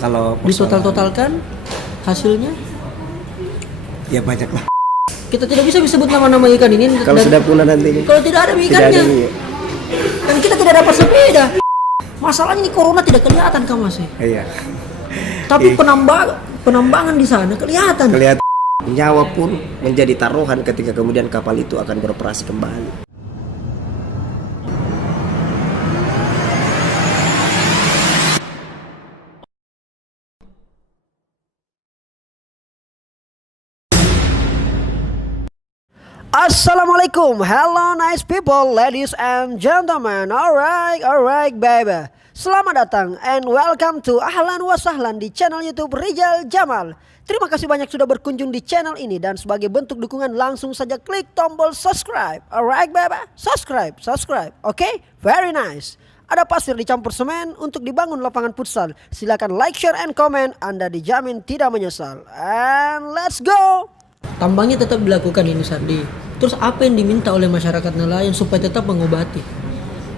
Kalau ditotal-totalkan hasilnya ya banyak lah. kita tidak bisa disebut nama-nama ikan ini Kalau sudah punah nanti. kalau tidak ada ikannya kan kita tidak dapat sepeda. Masalahnya ini corona tidak kelihatan kan Mas. Iya. Tapi penambangan di sana kelihatan. Nyawa pun menjadi taruhan ketika kemudian kapal itu akan beroperasi kembali. Assalamualaikum, hello nice people, ladies and gentlemen. Alright baby. Selamat datang and welcome to Ahlan wa Sahlan di channel YouTube Rijal Jamal. Terima kasih banyak sudah berkunjung di channel ini dan sebagai bentuk dukungan langsung saja klik tombol subscribe. Alright baby, subscribe. Oke, very nice. Ada pasir dicampur semen untuk dibangun lapangan futsal. Silakan like, share, and comment. Anda dijamin tidak menyesal. And let's go. Tambangnya tetap dilakukan ini Sardi. Terus apa yang diminta oleh masyarakat nelayan supaya tetap mengobati?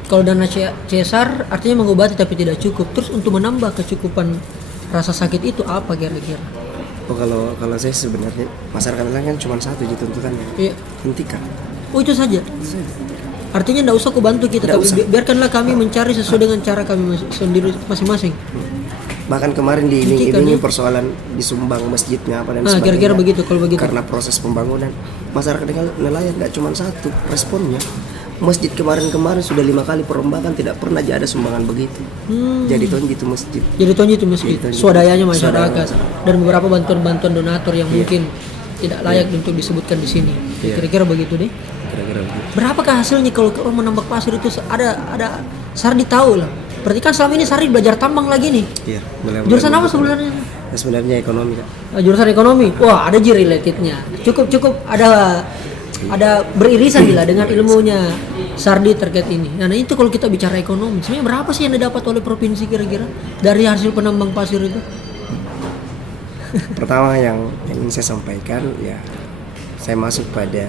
Kalau dana CSR artinya mengobati tapi tidak cukup. Terus untuk menambah kecukupan rasa sakit itu apa kira-kira? Oh kalau saya sebenarnya masyarakat nelayan kan cuma satu aja tuntutannya. Iya. Hentikan. Oh itu saja. Artinya tidak usah kau bantu kita, tapi biarkanlah kami mencari sesuai dengan cara kami sendiri masing-masing. Bahkan kemarin diiming-imingi persoalan disumbang masjidnya apa dan sebagainya. Kira-kira begitu kalau begitu. Karena proses pembangunan masyarakat nelayan nggak cuma satu responnya. Masjid kemarin sudah 5 kali perombakan tidak pernah ada sumbangan begitu. Jadi tonji itu masjid. Swadayanya masyarakat dan beberapa bantuan donatur yang mungkin tidak layak untuk disebutkan di sini. Kira-kira begitu deh. Kira-kira begitu. Berapakah hasilnya kalau menambak pasir itu ada Sardi tahu lah. Berarti kan selama ini Sardi belajar tambang lagi nih. Iya. Jurusan apa sebenarnya? Sebenarnya ekonomi kan. Jurusan ekonomi. Wah, ada relatednya. Cukup ada beririsan lah dengan ilmunya Sardi terkait ini. Nah itu kalau kita bicara ekonomi, sebenarnya berapa sih yang didapat oleh provinsi kira-kira dari hasil penambang pasir itu? Pertama yang ingin saya sampaikan ya, saya masuk pada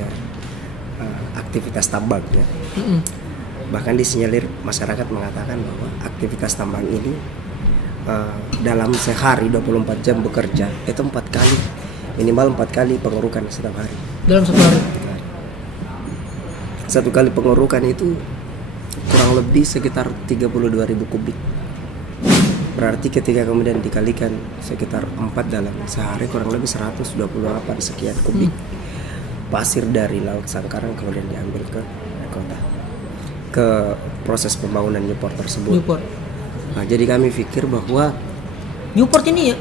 aktivitas tambang ya. Bahkan disinyalir masyarakat mengatakan bahwa aktivitas tambang ini dalam sehari 24 jam bekerja itu 4 kali, minimal 4 kali pengurukan setiap hari. Dalam satu hari? Satu kali pengurukan itu kurang lebih sekitar 32.000 kubik. Berarti ketika kemudian dikalikan sekitar 4 dalam sehari kurang lebih 128 sekian kubik pasir dari Laut Sangkaran kemudian diambil ke kota, ke proses pembangunan Newport tersebut. Nah, jadi kami pikir bahwa Newport ini ya,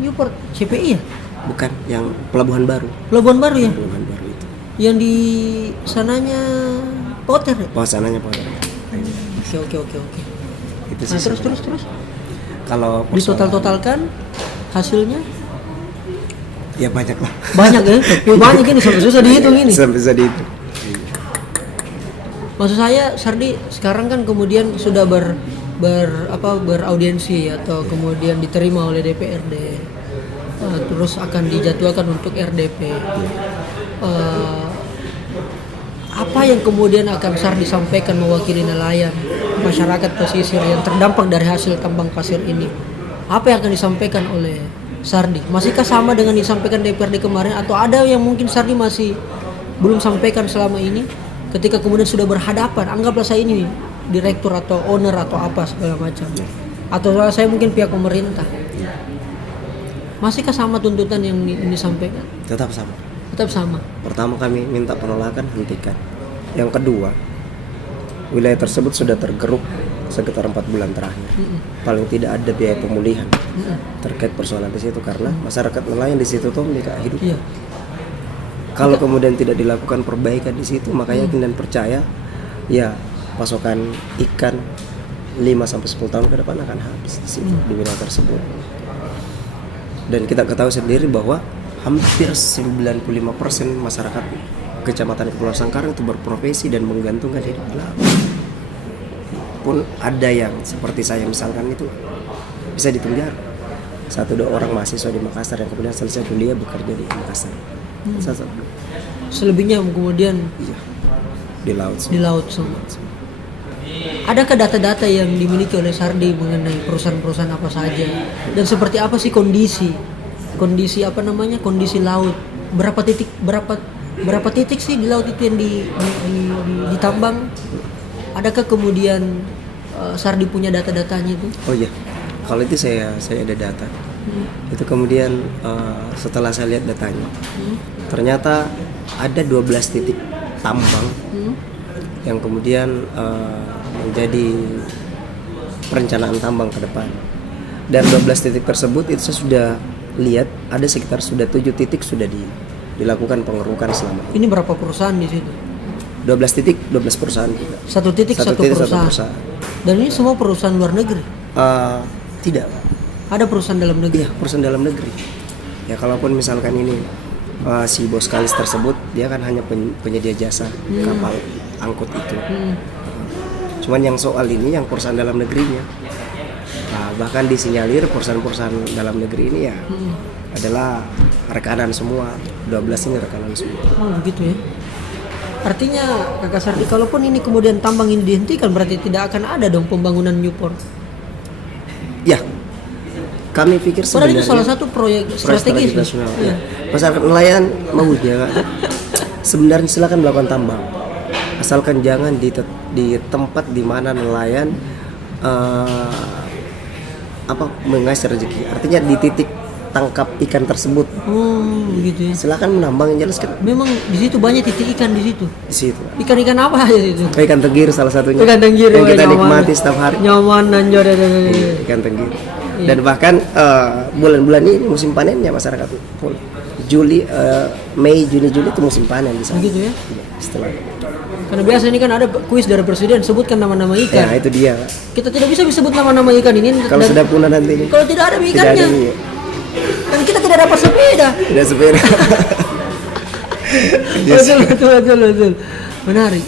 Newport CPI ya? Bukan, yang Pelabuhan Baru. Pelabuhan Baru ya? Pelabuhan Baru itu. Yang di sananya Potter ya? Oh, sananya Potter. Oke. Itu nah, terus. Kalau ditotal-totalkan hasilnya? Ya banyak lah. Banyak ya? Banyak ini sampai susah dihitung ini. Sampai susah dihitung. Maksud saya Sardi sekarang kan kemudian sudah beraudiensi atau kemudian diterima oleh DPRD, terus akan dijadwalkan untuk RDP. Apa yang kemudian akan Sardi sampaikan mewakili nelayan, masyarakat pesisir yang terdampak dari hasil tambang pasir ini? Apa yang akan disampaikan oleh Sardi? Masihkah sama dengan disampaikan DPRD kemarin atau ada yang mungkin Sardi masih belum sampaikan selama ini? Ketika kemudian sudah berhadapan, anggaplah saya ini direktur atau owner atau apa segala macam, atau saya mungkin pihak pemerintah, masihkah sama tuntutan yang disampaikan? Tetap sama. Pertama kami minta penolakan, hentikan. Yang kedua, wilayah tersebut sudah tergeruk sekitar 4 bulan terakhir. Paling tidak ada biaya pemulihan terkait persoalan di situ karena masyarakat nelayan di situ tuh mereka hidup. Kalau kemudian tidak dilakukan perbaikan di situ, maka yakin dan percaya ya pasokan ikan 5-10 tahun ke depan akan habis di situ, di wilayah tersebut. Dan kita ketahui sendiri bahwa hampir 95% masyarakat Kecamatan Kepulauan Sangkaran itu berprofesi dan menggantungkan hidup di laut. Pun ada yang seperti saya misalkan itu bisa dipenjara. 1-2 orang mahasiswa di Makassar yang kemudian selesai kuliah bekerja di Makassar. Selebihnya kemudian di laut. Semua. Adakah data-data yang dimiliki oleh Sardi mengenai perusahaan-perusahaan apa saja dan seperti apa sih kondisi laut? Berapa titik sih di laut itu yang ditambang? Adakah kemudian Sardi punya data-datanya itu? Oh iya, kalau itu saya ada data. Itu kemudian setelah saya lihat datanya, ternyata ada 12 titik tambang yang kemudian menjadi perencanaan tambang ke depan. Dan 12 titik tersebut itu saya sudah lihat ada sekitar sudah 7 titik sudah dilakukan pengerukan selama ini. Ini berapa perusahaan di situ? 12 titik, 12 perusahaan juga. Satu titik satu perusahaan. Dan ini semua perusahaan luar negeri? Tidak. Ada perusahaan dalam negeri? Iya, perusahaan dalam negeri. Ya kalaupun misalkan ini si bos Kalis tersebut, dia kan hanya penyedia jasa kapal angkut itu. Cuman yang soal ini yang perusahaan dalam negerinya. Nah, bahkan disinyalir perusahaan-perusahaan dalam negeri ini ya adalah rekanan semua. 12 ini rekanan semua. Oh begitu ya. Artinya Kakak Sardi, kalaupun ini kemudian tambang ini dihentikan, berarti tidak akan ada dong pembangunan Newport. Ya, kami pikir sebenarnya itu salah satu proyek strategis nasional. Ya. Masyarakat nelayan mau ya, sebenarnya silakan melakukan tambang, asalkan jangan di tempat di mana nelayan mengais rezeki. Artinya di titik tangkap ikan tersebut. Oh, begitu ya. Silakan menambang yang jelas kan. Memang di situ banyak titik ikan di situ. Di situ. Ikan-ikan apa aja itu? Ikan tenggir salah satunya. Ikan tenggir yang kita nikmati setiap hari. Nyaman dan jodoh. Ikan tenggir. Dan bahkan bulan-bulan ini musim panennya masyarakat Juli, Mei, Juni, Juli itu musim panen di sana. Begitu ya? Setelah. Karena biasa ini kan ada kuis dari presiden sebutkan nama-nama ikan. Ya itu dia. Kita tidak bisa sebut nama-nama ikan ini. Kalau sudah punah nanti. Kalau tidak ada ikannya. Dan kita tidak dapat sepeda. Tidak sepeda. Betul. Menarik.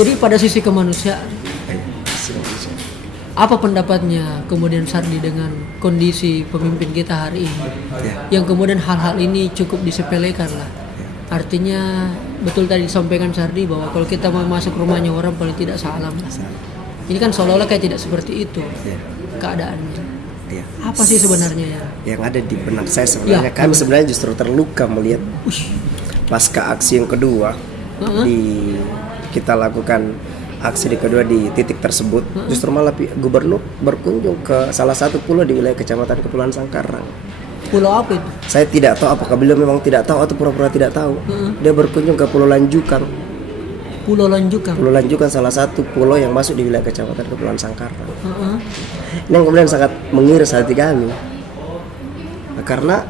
Jadi pada sisi kemanusiaan, apa pendapatnya kemudian Sardi dengan kondisi pemimpin kita hari ini? Yang kemudian hal-hal ini cukup disepelekan lah. Artinya betul tadi disampaikan Sardi bahwa kalau kita mau masuk rumahnya orang paling tidak salam. Ini kan seolah-olah kayak tidak seperti itu keadaannya. Apa sih sebenarnya yang ada di benak saya sebenarnya? Kami sebenarnya justru terluka melihat pasca aksi yang kedua kita lakukan aksi kedua di titik tersebut. Justru malah gubernur berkunjung ke salah satu pulau di wilayah Kecamatan Kepulauan Sangkarang. Pulau apa itu? Saya tidak tahu apakah beliau memang tidak tahu atau pura-pura tidak tahu. Dia berkunjung ke Pulau Lanjukang. Pulau Lanjukang. Pulau Lanjukang salah satu pulau yang masuk di wilayah Kecamatan Kepulauan Sangkarang. Ini yang kemudian sangat mengiris hati kami. Karena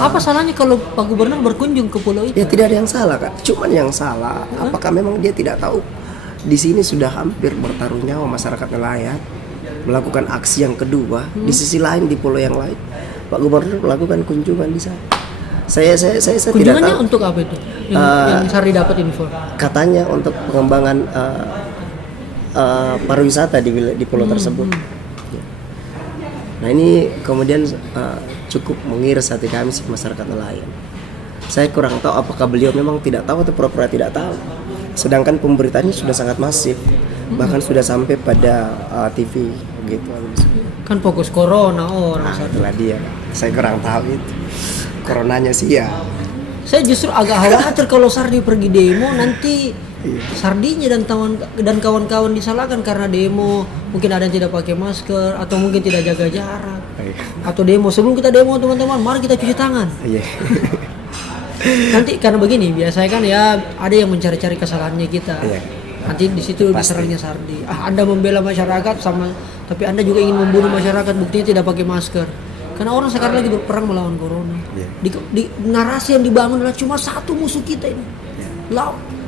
apa salahnya kalau Pak Gubernur berkunjung ke pulau itu? Ya tidak ada yang salah, Kak. Cuman yang salah apakah memang dia tidak tahu di sini sudah hampir bertaruh nyawa masyarakat nelayan melakukan aksi yang kedua. Di sisi lain di pulau yang lain Pak Gubernur melakukan kunjungan di sana. Saya tidak tahu. Untuk apa itu? Yang Sardi dapat info. Katanya untuk pengembangan pariwisata di pulau tersebut. Nah ini kemudian cukup mengiris hati kami sih masyarakat nelayan. Saya kurang tahu apakah beliau memang tidak tahu atau pura-pura tidak tahu. Sedangkan pemberitaannya sudah sangat masif, bahkan sudah sampai pada TV begitu. Kan fokus corona orang. Itulah dia. Saya kurang tahu itu. Coronanya sih ya. Saya justru agak khawatir kalau Sardi pergi demo nanti Sardinya dan kawan-kawan disalahkan karena demo mungkin ada yang tidak pakai masker atau mungkin tidak jaga jarak. Atau demo sebelum kita demo teman-teman mari kita cuci tangan. Nanti karena begini biasanya kan ya ada yang mencari-cari kesalahannya kita. Nanti di situ diserangnya Sardi. Anda membela masyarakat tapi Anda juga ingin membunuh masyarakat buktinya tidak pakai masker. Karena orang sekarang lagi berperang melawan corona. Di narasi yang dibangun adalah cuma satu musuh kita ini.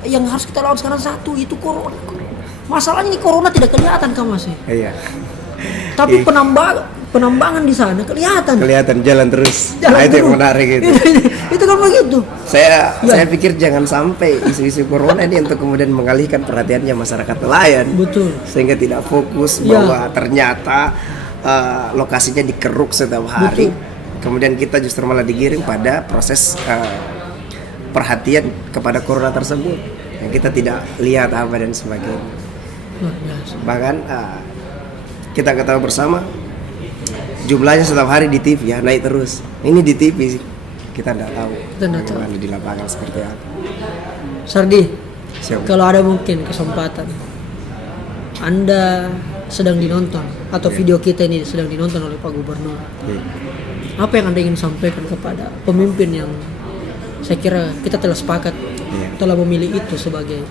Yang harus kita lawan sekarang satu itu corona. Masalahnya ini corona tidak kelihatan kan Mas? Tapi penambangan di sana kelihatan jalan terus. Itu yang menarik gitu. Itu kan begitu. Saya pikir jangan sampai isu-isu corona ini untuk kemudian mengalihkan perhatiannya masyarakat nelayan. Betul. Sehingga tidak fokus bahwa ternyata lokasinya dikeruk setiap hari. Kemudian kita justru malah digiring pada proses perhatian kepada corona tersebut yang kita tidak lihat apa dan sebagainya. Luar biasa. Bahkan kita ketahui bersama jumlahnya setiap hari di TV ya naik terus. Ini di TV sih. Kita tidak tahu. Kita nggak tahu. Bagaimana di lapangan seperti apa. Sardi, Siap. kalau ada mungkin kesempatan Anda sedang dinonton atau video kita ini sedang dinonton oleh Pak Gubernur, apa yang Anda ingin sampaikan kepada pemimpin yang saya kira kita telah sepakat telah memilih itu sebagai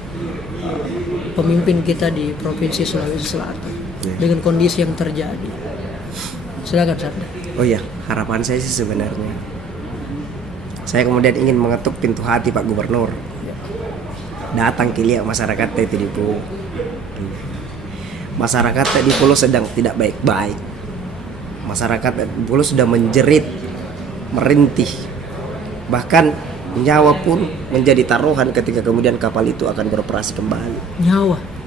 pemimpin kita di Provinsi Sulawesi Selatan dengan kondisi yang terjadi? Silakan Sardi. Oh iya, harapan saya sih sebenarnya saya kemudian ingin mengetuk pintu hati Pak Gubernur. Datang ke lihat masyarakat itu di Pulau. Masyarakat di Pulau sedang tidak baik-baik. Masyarakat di Pulau sudah menjerit, merintih. Bahkan nyawa pun menjadi taruhan ketika kemudian kapal itu akan beroperasi kembali.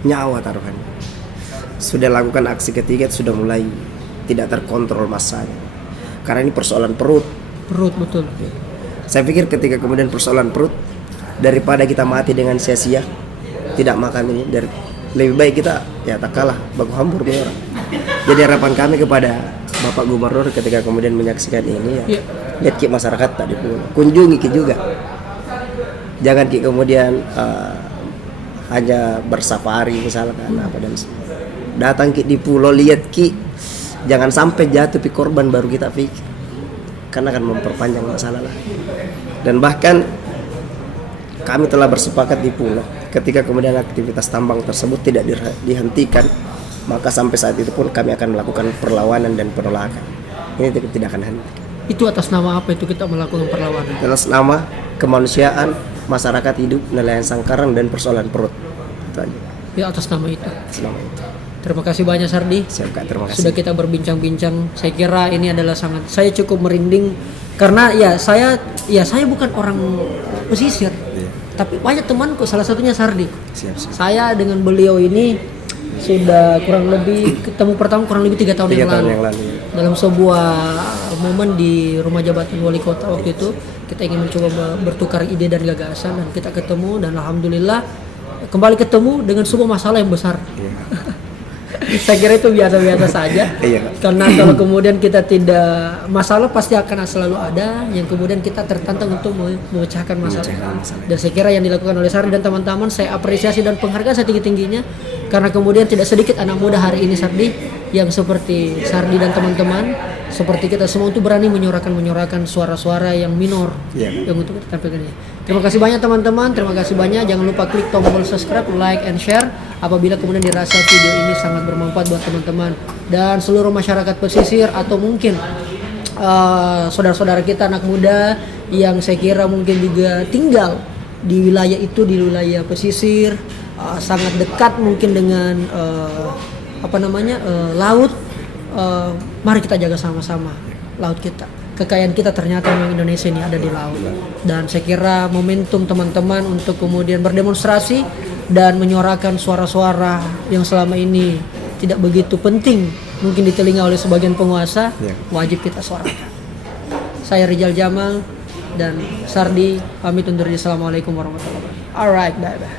Nyawa taruhan. Sudah lakukan aksi ketiga, sudah mulai tidak terkontrol masanya. Karena ini persoalan perut. Perut, betul. Saya pikir ketika kemudian persoalan perut, daripada kita mati dengan sia-sia tidak makan ini, lebih baik kita ya tak kalah baku hampur nih orang. Jadi harapan kami kepada Bapak Gubernur ketika kemudian menyaksikan ini ya, lihat ki masyarakat tadi pun kunjungi ki juga, jangan ki kemudian hanya bersafari misalkan apa dan datang ki di pulau, lihat ki, jangan sampai jatuh pi korban baru kita pikir, karena akan memperpanjang masalah lah. Dan bahkan kami telah bersepakat di pulau ketika kemudian aktivitas tambang tersebut tidak dihentikan, maka sampai saat itu pun kami akan melakukan perlawanan dan penolakan. Ini tidak akan henti. Itu atas nama apa itu kita melakukan perlawanan? Atas nama kemanusiaan, masyarakat hidup, nelayan Sangkarang dan persoalan perut. Itu aja. Ya, atas nama itu. Atas nama itu. Terima kasih banyak Sardi. Siap, Kak, terima kasih. Sudah kita berbincang-bincang. Saya kira ini adalah saya cukup merinding karena saya bukan orang pesisir. Tapi banyak temanku, salah satunya Sardi. Siap. Saya dengan beliau ini sudah kurang lebih ketemu pertama kurang lebih 3 tahun yang lalu. Dalam sebuah momen di rumah jabatan wali kota waktu itu, kita ingin mencoba bertukar ide dan gagasan, dan kita ketemu dan alhamdulillah kembali ketemu dengan sebuah masalah yang besar. Saya kira itu biasa-biasa saja. Karena kalau kemudian kita tidak, masalah pasti akan selalu ada, yang kemudian kita tertantang untuk memecahkan masalah. Dan saya kira yang dilakukan oleh Sardi dan teman-teman, saya apresiasi dan penghargaan setinggi-tingginya, karena kemudian tidak sedikit anak muda hari ini Sardi yang seperti Sardi dan teman-teman, seperti kita semua, untuk berani menyuarakan suara-suara yang minor yang untuk kita tampilkan ini. Terima kasih banyak teman-teman, terima kasih banyak. Jangan lupa klik tombol subscribe, like, and share apabila kemudian dirasa video ini sangat bermanfaat buat teman-teman dan seluruh masyarakat pesisir, atau mungkin saudara-saudara kita anak muda yang saya kira mungkin juga tinggal di wilayah itu, di wilayah pesisir, sangat dekat mungkin dengan laut. Mari kita jaga sama-sama laut kita. Kekayaan kita ternyata memang Indonesia ini ada di laut. Dan saya kira momentum teman-teman untuk kemudian berdemonstrasi dan menyuarakan suara-suara yang selama ini tidak begitu penting mungkin di telinga oleh sebagian penguasa, wajib kita suarakan. Saya Rijal Jamal dan Sardi pamit undur diri. Assalamualaikum warahmatullahi wabarakatuh. Alright, bye-bye.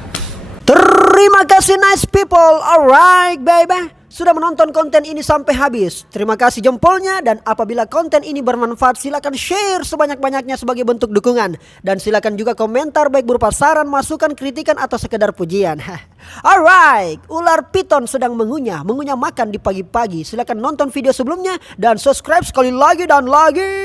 Terima kasih nice people. Alright, bye-bye. Sudah menonton konten ini sampai habis. Terima kasih jempolnya, dan apabila konten ini bermanfaat silakan share sebanyak-banyaknya sebagai bentuk dukungan, dan silakan juga komentar baik berupa saran, masukan, kritikan atau sekedar pujian. Alright, ular piton sedang mengunyah makan di pagi-pagi. Silakan nonton video sebelumnya dan subscribe sekali lagi dan lagi.